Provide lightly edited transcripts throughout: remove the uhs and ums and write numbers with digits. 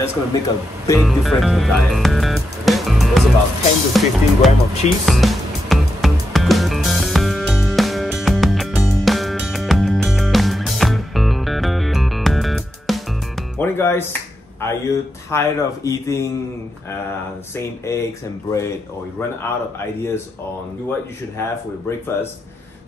that's going to make a big difference in your diet. Okay? That's about 10 to 15 grams of cheese. Morning guys, are you tired of eating same eggs and bread, or you run out of ideas on what you should have for your breakfast?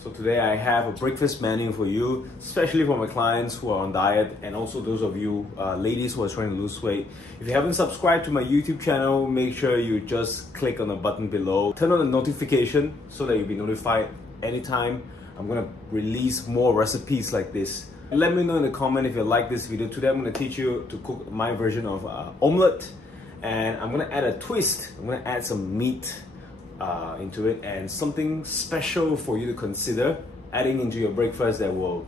So today I have a breakfast menu for you, especially for my clients who are on diet, and also those of you ladies who are trying to lose weight. If you haven't subscribed to my YouTube channel, make sure you just click on the button below. Turn on the notification so that you'll be notified anytime I'm gonna release more recipes like this. Let me know in the comment if you like this video. Today I'm gonna teach you to cook my version of omelette, and I'm gonna add a twist. I'm gonna add some meat into it, and something special for you to consider adding into your breakfast that will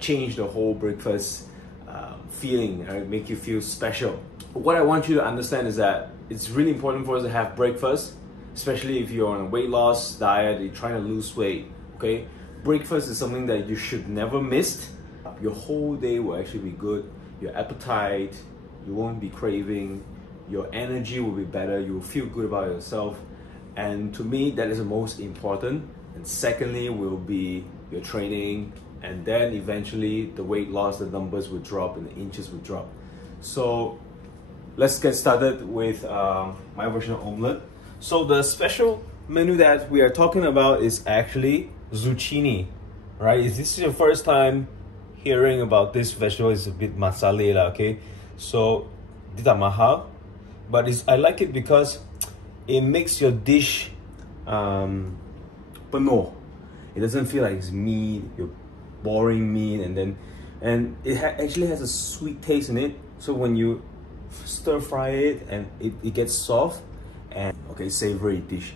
change the whole breakfast feeling, right? Make you feel special. What I want you to understand is that it's really important for us to have breakfast, especially if you're on a weight loss diet, you're trying to lose weight, okay? Breakfast is something that you should never miss. Your whole day will actually be good. Your appetite, you won't be craving, your energy will be better, you will feel good about yourself. And to me, that is the most important. And secondly will be your training, and then eventually the weight loss, the numbers will drop and the inches will drop. So let's get started with my version of omelette. So the special menu that we are talking about is actually zucchini, right? If this is your first time hearing about this vegetable, it's a bit masale lah, okay? So, dita mahal, but I like it because it makes your dish penuh. It doesn't feel like it's meat, you're boring meat, and it actually has a sweet taste in it. So when you stir fry it, and it gets soft, and okay, savory dish.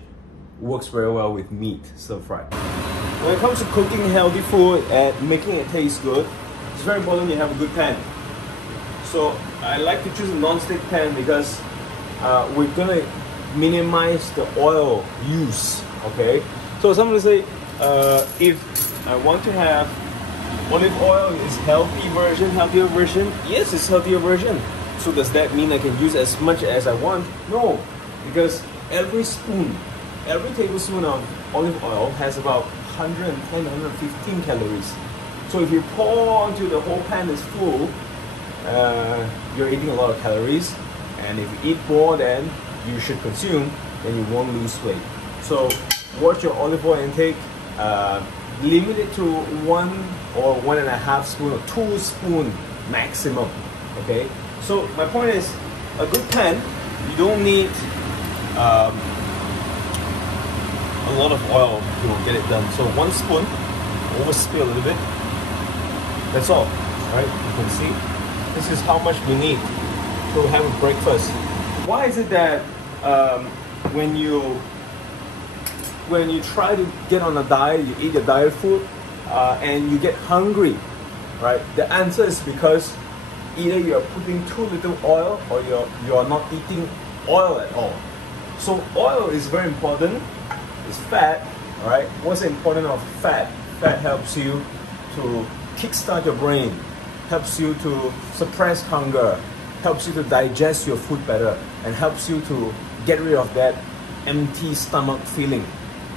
Works very well with meat stir fry. When it comes to cooking healthy food and making it taste good, it's very important you have a good pan. So I like to choose a non-stick pan because we're gonna minimize the oil use, okay? So someone will say, if I want to have olive oil, is healthier version? Yes, it's healthier version. So does that mean I can use as much as I want? No, because every tablespoon of olive oil has about 110, 115 calories. So if you pour until the whole pan is full, you're eating a lot of calories, and if you eat more than you should consume, then you won't lose weight. So watch your olive oil intake, limit it to 1 or 1.5 spoon or 2 spoon maximum, okay? So my point is, a good pan, you don't need a lot of oil to get it done. So 1 spoon, overspill a little bit, that's all, right? You can see, this is how much we need to have a breakfast. Why is it that when you try to get on a diet, you eat a diet food, and you get hungry, right? The answer is because either you are putting too little oil, or you are not eating oil at all. So oil is very important. It's fat, right? What's the importance of fat? Fat helps you to kickstart your brain, helps you to suppress hunger, helps you to digest your food better, and helps you to get rid of that empty stomach feeling.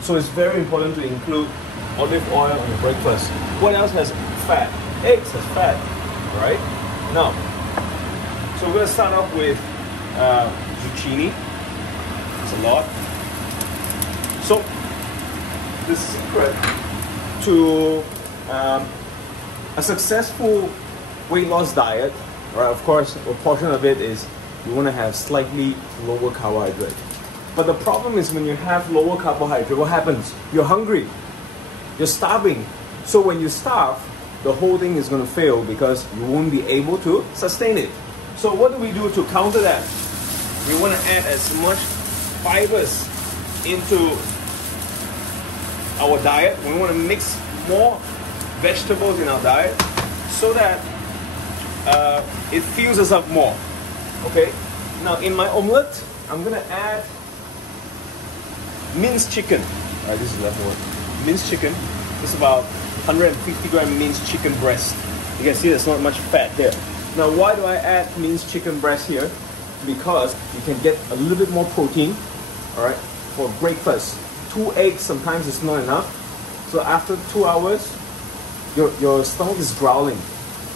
So it's very important to include olive oil in your breakfast. What else has fat? Eggs has fat, right? Now, so we're gonna start off with zucchini. It's a lot. So the secret to a successful weight loss diet, right? Of course, a portion of it is you want to have slightly lower carbohydrate. But the problem is when you have lower carbohydrate, what happens? You're hungry, you're starving. So when you starve, the whole thing is going to fail because you won't be able to sustain it. So what do we do to counter that? We want to add as much fibers into our diet. We want to mix more vegetables in our diet so that it fills us up more. Okay, now in my omelette, I'm gonna add minced chicken. All right, this is leftover. Minced chicken. It's about 150 gram minced chicken breast. You can see there's not much fat there. Now, why do I add minced chicken breast here? Because you can get a little bit more protein, all right, for breakfast. 2 eggs sometimes is not enough. So after 2 hours, your stomach is growling,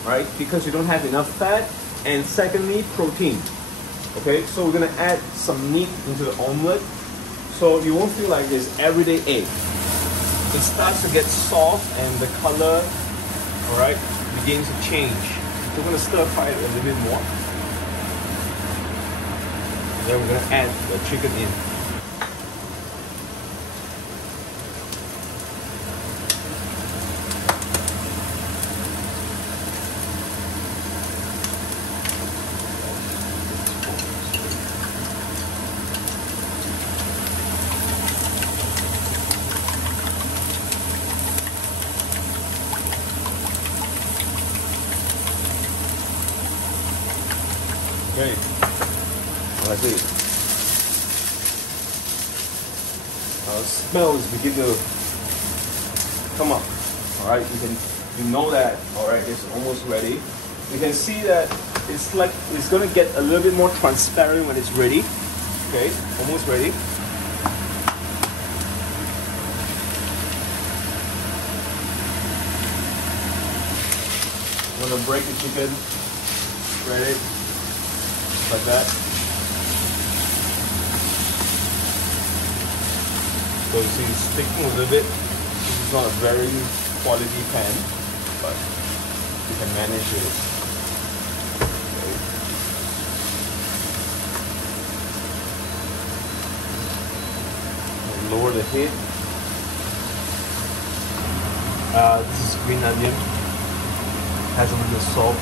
right? Because you don't have enough fat, and secondly, protein. Okay, so we're gonna add some meat into the omelet, so you won't feel like this everyday egg. It starts to get soft and the color, all right, begins to change. We're gonna stir fry it a little bit more. Then we're gonna add the chicken in. Okay, like this. Our smell is beginning to come up. All right, you know that. All right, it's almost ready. You can see that it's gonna get a little bit more transparent when it's ready. Okay, almost ready. I'm gonna break the chicken, spread it. Like that. So you see it's sticking a little bit. This is not a very quality pan, but you can manage it. Okay. Lower the heat. This is green onion. Has a little salt.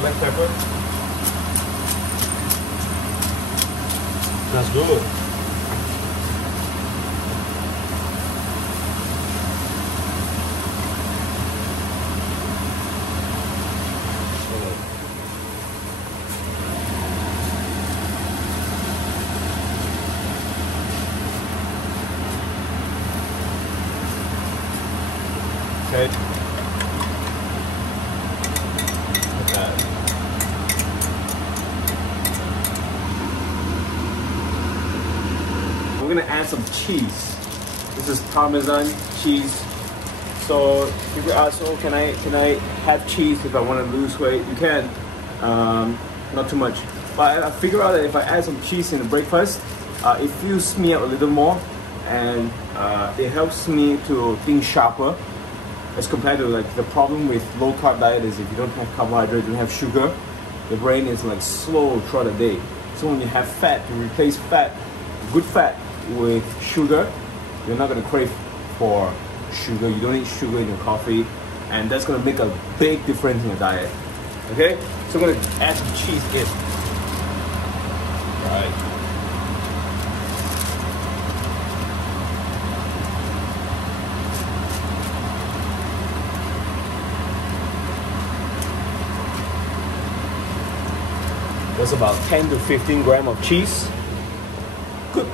Black pepper. That's good. Okay. Like that. We're gonna add some cheese. This is Parmesan cheese. So if you ask, oh, can I have cheese if I want to lose weight? You can, not too much. But I figure out that if I add some cheese in the breakfast, it fills me up a little more, and it helps me to think sharper. As compared to like the problem with low carb diet is if you don't have carbohydrate, you don't have sugar, the brain is like slow throughout the day. So when you have fat, to replace fat, good fat with sugar, you're not gonna crave for sugar. You don't need sugar in your coffee, and that's gonna make a big difference in your diet. Okay, so I'm gonna add some cheese in. Right. That's about 10 to 15 grams of cheese. Good